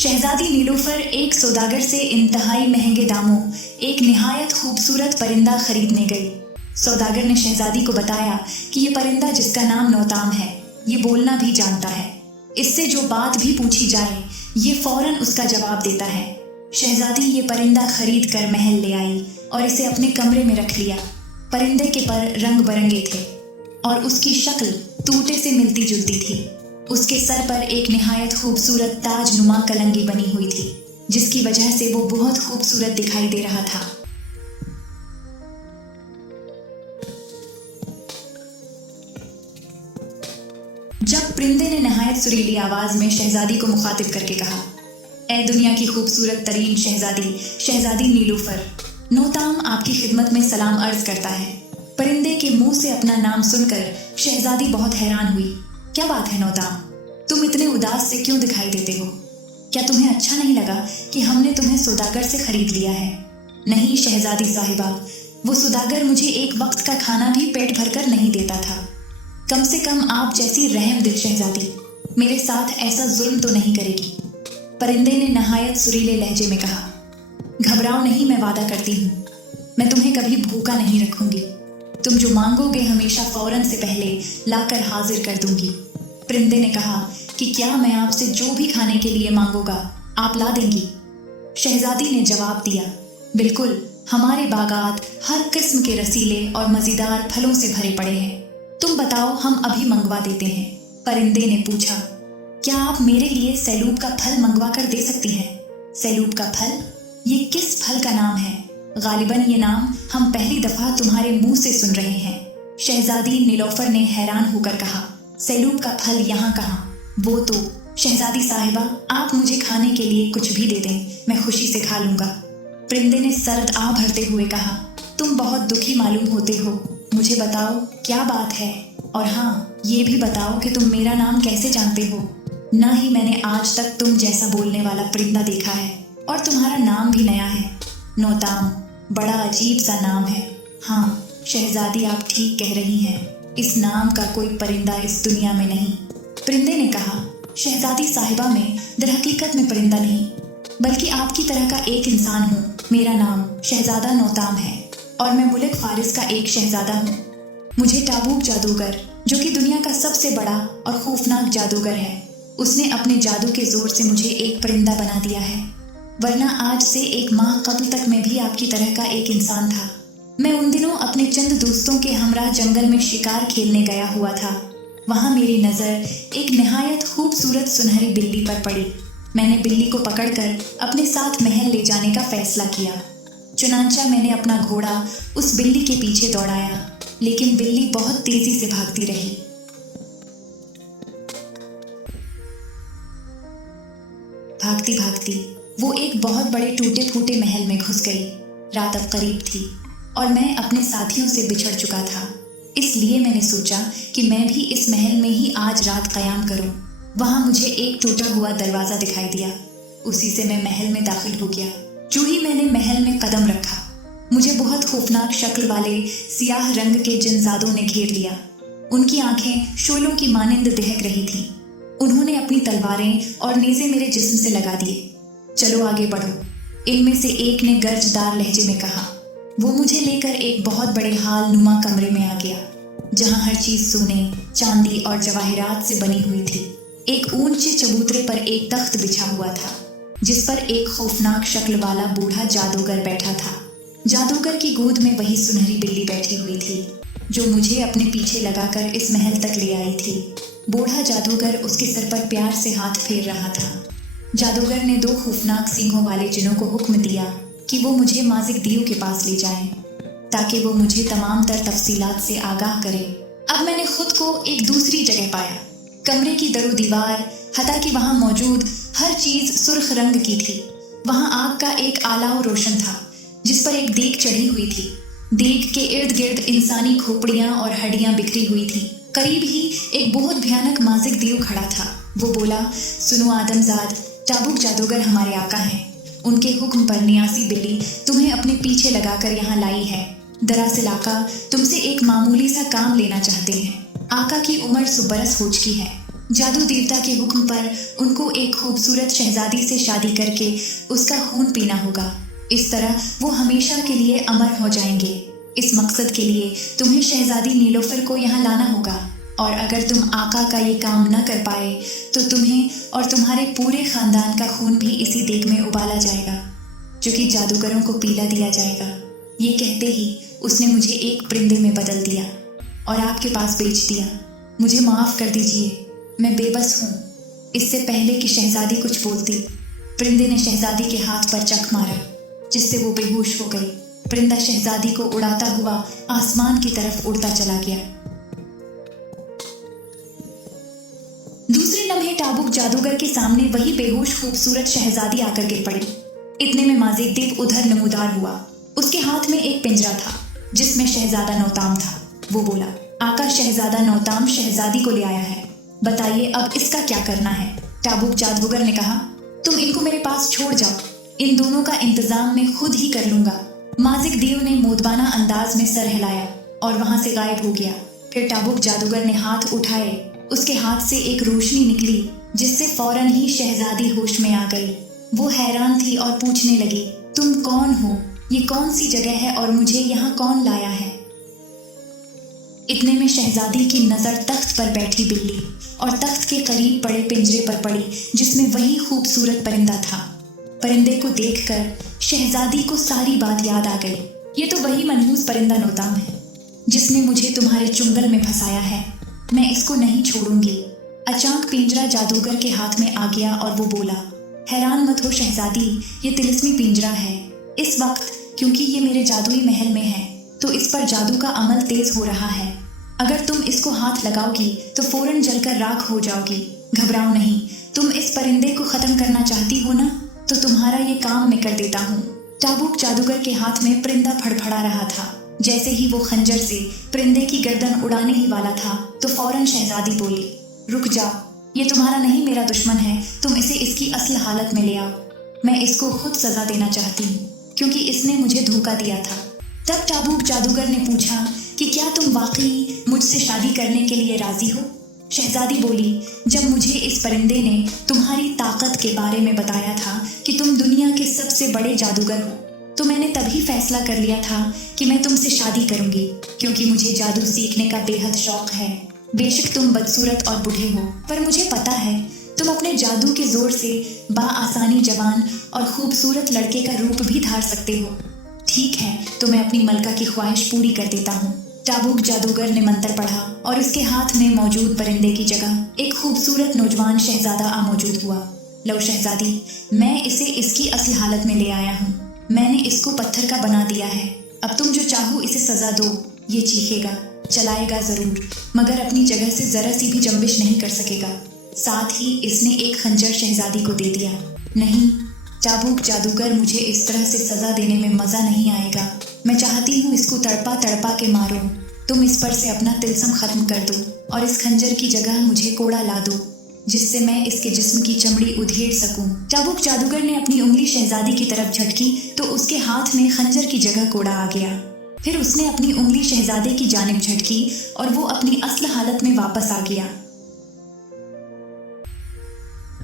शहजादी नीलोफर एक सौदागर से इंतहाई महंगे दामों एक निहायत खूबसूरत परिंदा खरीदने गई। सौदागर ने शहजादी को बताया कि ये परिंदा, जिसका नाम नौताम है, ये बोलना भी जानता है। इससे जो बात भी पूछी जाए ये फौरन उसका जवाब देता है। शहजादी ये परिंदा खरीद कर महल ले आई और इसे अपने कमरे में रख लिया। परिंदे के पर रंग बिरंगे थे और उसकी शक्ल तूते से मिलती जुलती थी। उसके सर पर एक निहायत खूबसूरत ताजनुमा कलंगी बनी हुई थी, जिसकी वजह से वो बहुत खूबसूरत दिखाई दे रहा था। जब परिंदे ने नहायत सुरीली आवाज में शहजादी को मुखातिब करके कहा, ए दुनिया की खूबसूरत तरीन शहजादी, शहजादी नीलोफर, नौताम आपकी खिदमत में सलाम अर्ज करता है। परिंदे के मुंह से अपना नाम सुनकर शहजादी बहुत हैरान हुई। क्या बात है नौताम, तुम इतने उदास से क्यों दिखाई देते हो? क्या तुम्हें अच्छा नहीं लगा कि हमने तुम्हें सौदागर से खरीद लिया है? नहीं शहजादी साहिबा, वो सौदागर मुझे एक वक्त का खाना भी पेट भरकर नहीं देता था। कम से कम आप जैसी रहम दिल शहजादी मेरे साथ ऐसा जुल्म तो नहीं करेगी। परिंदे ने नहायत सुरीले लहजे में कहा, घबराओ नहीं, मैं वादा करती हूँ, मैं तुम्हें कभी भूखा नहीं रखूंगी। तुम जो मांगोगे हमेशा फौरन से पहले लाकर हाजिर कर दूंगी। परिंदे ने कहा कि क्या मैं आपसे जो भी खाने के लिए मांगूंगा आप ला देंगी? शहजादी ने जवाब दिया, बिल्कुल, हमारे बागात हर किस्म के रसीले और मज़ेदार फलों से भरे पड़े हैं। तुम बताओ, हम अभी मंगवा देते हैं। परिंदे ने पूछा, क्या आप मेरे लिए सैलूब का फल मंगवा कर दे सकती हैं? सैलूब का फल? ये किस फल का नाम है? गालिबन ये नाम हम पहली दफा तुम्हारे मुंह से सुन रहे हैं। शहजादी नीलोफर ने हैरान होकर कहा, सैलूब का फल यहाँ कहाँ? वो तो शहजादी साहिबा, आप मुझे खाने के लिए कुछ भी दे दें, मैं खुशी से खा लूंगा। परिंदे ने सर्द आ भरते हुए कहा, तुम बहुत दुखी मालूम होते हो, मुझे बताओ क्या बात है? और हाँ, ये भी बताओ कि तुम मेरा नाम कैसे जानते हो? ना ही मैंने आज तक तुम जैसा बोलने वाला परिंदा देखा है, और तुम्हारा नाम भी नया है, नौताम। बड़ा अजीब सा नाम है। हाँ शहजादी, आप ठीक कह रही हैं, इस नाम का कोई परिंदा इस दुनिया में नहीं। परिंदे ने कहा, शहजादी साहिबा, मैं दरहकीकत में परिंदा नहीं बल्कि आपकी तरह का एक इंसान हूँ। मेरा नाम शहजादा नौताम है और मैं मुल्क फारिस का एक शहजादा हूँ। मुझे टाबूक जादूगर, जो कि दुनिया का सबसे बड़ा और खौफनाक जादूगर है, उसने अपने जादू के जोर से मुझे एक परिंदा बना दिया है, वरना आज से एक माह कबल तक मैं भी आपकी तरह का एक इंसान था। मैं उन दिनों अपने चंद दोस्तों के हमराह जंगल में शिकार खेलने गया हुआ था। वहाँ मेरी नज़र एक निहायत खूबसूरत सुनहरी बिल्ली पर पड़ी। मैंने बिल्ली को पकड़कर अपने साथ महल ले जाने का फैसला किया। चुनांचा मैंने अपना घोड़ा उस बिल्ली के पीछे दौड़ाया, लेकिन बिल्ली बहुत तेजी से भागती रही। भागती भागती वो एक बहुत बड़े टूटे फूटे महल में घुस गई। रात अब करीब थी और मैं अपने साथियों से बिछड़ चुका था, इसलिए मैंने सोचा कि मैं भी इस महल में ही आज रात कयाम करूं। वहां मुझे एक टूटा हुआ दरवाज़ा दिखाई दिया, उसी से मैं महल में दाखिल हो गया। जो ही मैंने महल में कदम रखा, मुझे बहुत खौफनाक शक्ल वाले सियाह रंग के जिनजादों ने घेर लिया। उनकी आंखें शोलों की मानिंद दहक रही थीं। उन्होंने अपनी तलवारें और नेज़े मेरे जिस्म से लगा दिए। चलो आगे बढ़ो, इनमें से एक ने गर्जदार लहजे में कहा। वो मुझे लेकर एक बहुत बड़े हाल नुमा कमरे में आ गया, जहां हर चीज सोने, चांदी और जवाहिरात से बनी हुई थी। एक ऊंचे चबूतरे पर एक तख्त बिछा हुआ था, जिस पर एक खौफनाक शक्ल वाला बूढ़ा जादूगर बैठा था। जादूगर की गोद में वही सुनहरी बिल्ली बैठी हुई थी, जो मुझे अपने पीछे लगाकर इस महल तक ले आई थी। बूढ़ा जादूगर उसके सर पर प्यार से हाथ फेर रहा था। जादूगर ने दो खौफनाक सींगों वाले जिनों को हुक्म दिया कि वो मुझे माजिक दियो के पास ले जाएं, ताकि वो मुझे तमाम तर तफसीलात से आगाह करे। अब मैंने खुद को एक दूसरी जगह पाया। कमरे की दरो दीवार, हता कि वहाँ मौजूद हर चीज सुर्ख रंग की थी। वहाँ आग का एक आलाव रोशन था, जिस पर एक देग चढ़ी हुई थी। देग के इर्द गिर्द इंसानी खोपड़ियाँ और हड्डियाँ बिखरी हुई थी। करीब ही एक बहुत भयानक माजिक दियो खड़ा था। वो बोला, सुनो आदमजाद, टाबूक जादूगर हमारे आका हैं। उनके हुक्म पर नियासी बिल्ली तुम्हें अपने पीछे लगाकर यहाँ लाई है। दरअसल आका तुमसे एक मामूली सा काम लेना चाहते हैं। आका की उम्र 100 बरस हो चुकी है जादू देवता के हुक्म पर उनको एक खूबसूरत शहजादी से शादी करके उसका खून पीना होगा। इस तरह वो हमेशा के लिए अमर हो जाएंगे। इस मकसद के लिए तुम्हें शहजादी नीलोफर को यहाँ लाना होगा, और अगर तुम आका का ये काम न कर पाए तो तुम्हें और तुम्हारे पूरे खानदान का खून भी इसी देग में उबाला जाएगा, जो कि जादूगरों को पीला दिया जाएगा। ये कहते ही उसने मुझे एक परिंदे में बदल दिया और आपके पास बेच दिया। मुझे माफ़ कर दीजिए, मैं बेबस हूँ। इससे पहले कि शहजादी कुछ बोलती, परिंदे ने शहजादी के हाथ पर चक मारा, जिससे वो बेहोश हो गई। परिंदा शहजादी को उड़ाता हुआ आसमान की तरफ उड़ता चला गया। दूसरे लम्हे टाबुक जादूगर के सामने वही बेहोश खूबसूरत शहजादी आकर गिर पड़ी। इतने में माजिक देव उधर नमूदार हुआ। उसके हाथ में एक पिंजरा था जिसमें शहजादा नौताम था। वो बोला, आका शहजादा नौताम शहजादी को ले आया है, बताइए अब इसका क्या करना है। टाबुक जादूगर ने कहा, तुम इनको मेरे पास छोड़ जाओ, इन दोनों का इंतजाम मैं खुद ही कर लूंगा। माजिक देव ने मोदबाना अंदाज में सर हिलाया और वहां से गायब हो गया। फिर टाबुक जादूगर ने हाथ उठाए, उसके हाथ से एक रोशनी निकली जिससे फौरन ही शहजादी होश में आ गई। वो हैरान थी और पूछने लगी, तुम कौन हो, ये कौन सी जगह है और मुझे यहाँ कौन लाया है। इतने में शहजादी की नजर तख्त पर बैठी बिल्ली और तख्त के करीब पड़े पिंजरे पर पड़ी जिसमें वही खूबसूरत परिंदा था। परिंदे को देखकर शहजादी को सारी बात याद आ गई। ये तो वही मनहूस परिंदा नौताम है जिसने मुझे तुम्हारे चुंगल में फंसाया है, मैं इसको नहीं छोड़ूंगी। अचानक पिंजरा जादूगर के हाथ में आ गया और वो बोला, हैरान मत हो शहजादी, ये तिलिस्मी पिंजरा है। इस वक्त क्योंकि ये मेरे जादुई महल में है तो इस पर जादू का अमल तेज हो रहा है। अगर तुम इसको हाथ लगाओगी तो फौरन जलकर राख हो जाओगी। घबराओ नहीं, तुम इस परिंदे को खत्म करना चाहती हो ना, तो तुम्हारा ये काम मैं कर देता हूँ। टाबुक जादूगर के हाथ में परिंदा फड़फड़ा रहा था। जैसे ही वो खंजर से परिंदे की गर्दन उड़ाने ही वाला था तो फौरन शहजादी बोली, रुक जाओ, ये तुम्हारा नहीं मेरा दुश्मन है, तुम इसे इसकी असल हालत में ले आओ। मैं इसको खुद सजा देना चाहती हूँ क्योंकि इसने मुझे धोखा दिया था। तब टाबुक जादूगर ने पूछा कि क्या तुम वाकई मुझसे शादी करने के लिए राजी हो। शहजादी बोली, जब मुझे इस परिंदे ने तुम्हारी ताकत के बारे में बताया था कि तुम दुनिया के सबसे बड़े जादूगर हो तो मैंने तभी फैसला कर लिया था कि मैं तुमसे शादी करूंगी, क्योंकि मुझे जादू सीखने का बेहद शौक है। बेशक तुम बदसूरत और बूढ़े हो, पर मुझे पता है तुम अपने जादू के जोर से बाआसानी जवान और खूबसूरत लड़के का रूप भी धार सकते हो। ठीक है, तो मैं अपनी मलका की ख्वाहिश पूरी कर देता हूँ। टाबुक जादूगर ने मंत्र पढ़ा और उसके हाथ में मौजूद परिंदे की जगह एक खूबसूरत नौजवान शहजादा आ मौजूद हुआ। लो शहजादी, मैं इसे इसकी असली हालत में ले आया हूँ। मैंने इसको पत्थर का बना दिया है। अब तुम जो चाहो इसे सजा दो। ये चीखेगा, चलाएगा जरूर, मगर अपनी जगह से जरा सी भी जंबिश नहीं कर सकेगा। साथ ही इसने एक खंजर शहजादी को दे दिया। नहीं टाबुक जादूगर, मुझे इस तरह से सजा देने में मजा नहीं आएगा। मैं चाहती हूँ इसको तड़पा तड़पा के मारो। तुम इस पर से अपना तिलस्म खत्म कर दो और इस खंजर की जगह मुझे कोड़ा ला दो, जिससे मैं इसके जिस्म की चमड़ी उधेड़ सकूं। टाबुक जादूगर ने अपनी उंगली शहजादी की तरफ झटकी तो उसके हाथ में खंजर की जगह कोड़ा आ गया। फिर उसने अपनी उंगली शहजादे की जानिब झटकी और वो अपनी असल हालत में वापस आ गया।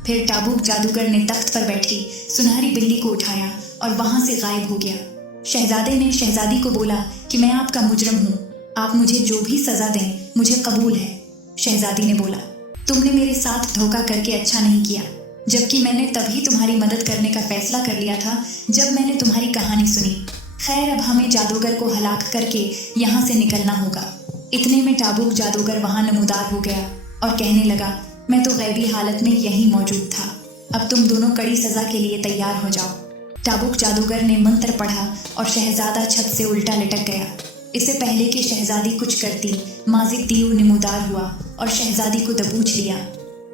फिर टाबुक जादूगर ने तख्त पर बैठी सुनहरी बिल्ली को उठाया और वहां से गायब हो गया। शहजादे ने शहजादी को बोला कि मैं आपका मुजरम हूँ, आप मुझे जो भी सजा दें मुझे कबूल है। शहजादी ने बोला, तुमने मेरे साथ धोखा करके अच्छा नहीं किया, जबकि मैंने तभी तुम्हारी मदद करने का फैसला कर लिया था जब मैंने तुम्हारी कहानी सुनी। खैर, अब हमें जादूगर को हलाक करके यहाँ से निकलना होगा। इतने में टाबुक जादूगर वहाँ नमूदार हो गया और कहने लगा, मैं तो गैबी हालत में यहीं मौजूद था। अब तुम दोनों कड़ी सजा के लिए तैयार हो जाओ। टाबुक जादूगर ने मंत्र पढ़ा और शहजादा छत से उल्टा लटक गया। इससे पहले कि शहजादी कुछ करती, माजिक दियो नमूदार हुआ और शहजादी को दबोच लिया।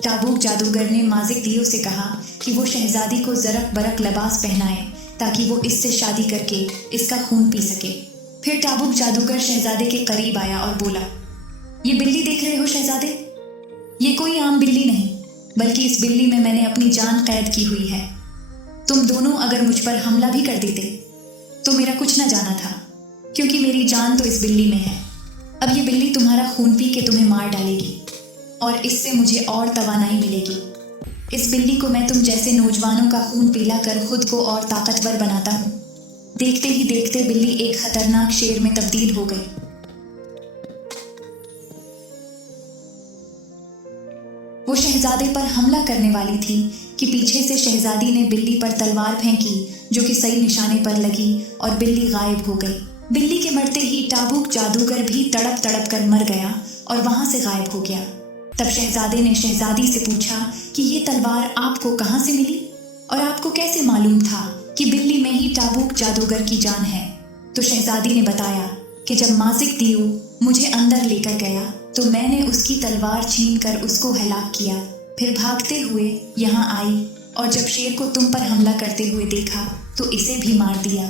टाबुक जादूगर ने माजिक दियो से कहा कि वो शहजादी को जरक बरक लिबास पहनाए ताकि वो इससे शादी करके इसका खून पी सके। फिर टाबुक जादूगर शहजादे के करीब आया और बोला, ये बिल्ली देख रहे हो शहजादे, ये कोई आम बिल्ली नहीं, बल्कि इस बिल्ली में मैंने अपनी जान कैद की हुई है। तुम दोनों अगर मुझ पर हमला भी कर देते तो मेरा कुछ न जाना था, क्योंकि मेरी जान तो इस बिल्ली में है। अब ये बिल्ली तुम्हारा खून पी के तुम्हें मार डालेगी और इससे मुझे और तवानाई मिलेगी। इस बिल्ली को मैं तुम जैसे नौजवानों का खून पीला कर खुद को और ताकतवर बनाता हूँ। देखते ही देखते बिल्ली एक खतरनाक शेर में तब्दील हो गई। वो शहजादे पर हमला करने वाली थी कि पीछे से शहजादी ने बिल्ली पर तलवार फेंकी, जो कि सही निशाने पर लगी और बिल्ली गायब हो गई। बिल्ली के मरते ही टाबूक जादूगर भी तड़प तड़प कर मर गया और वहां से गायब हो गया। तब शहजादे ने शहजादी से पूछा कि ये तलवार आपको कहाँ से मिली और आपको कैसे मालूम था कि बिल्ली में ही टाबूक जादूगर की जान है। तो शहजादी ने बताया कि जब माजिक दियो मुझे अंदर लेकर गया तो मैंने उसकी तलवार छीनकर उसको हलाक किया, फिर भागते हुए यहाँ आई और जब शेर को तुम पर हमला करते हुए देखा तो इसे भी मार दिया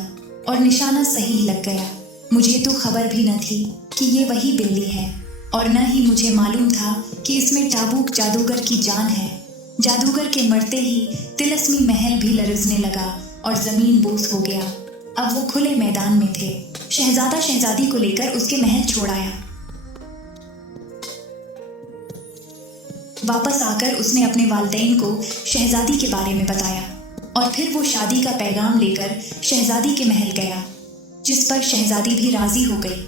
और निशाना सही लग गया। मुझे तो खबर भी न थी कि ये वही बिल्ली है और न ही मुझे मालूम था कि इसमें टाबूक जादूगर की जान है। जादूगर के मरते ही तिलस्मी महल भी लरजने लगा और जमीन बोस हो गया। अब वो खुले मैदान में थे। शहजादा शहजादी को लेकर उसके महल छोड़ आया। वापस आकर उसने अपने वालिदैन को शहजादी के बारे में बताया और फिर वो शादी का पैगाम लेकर शहजादी के महल गया, जिस पर शहजादी भी राजी हो गई।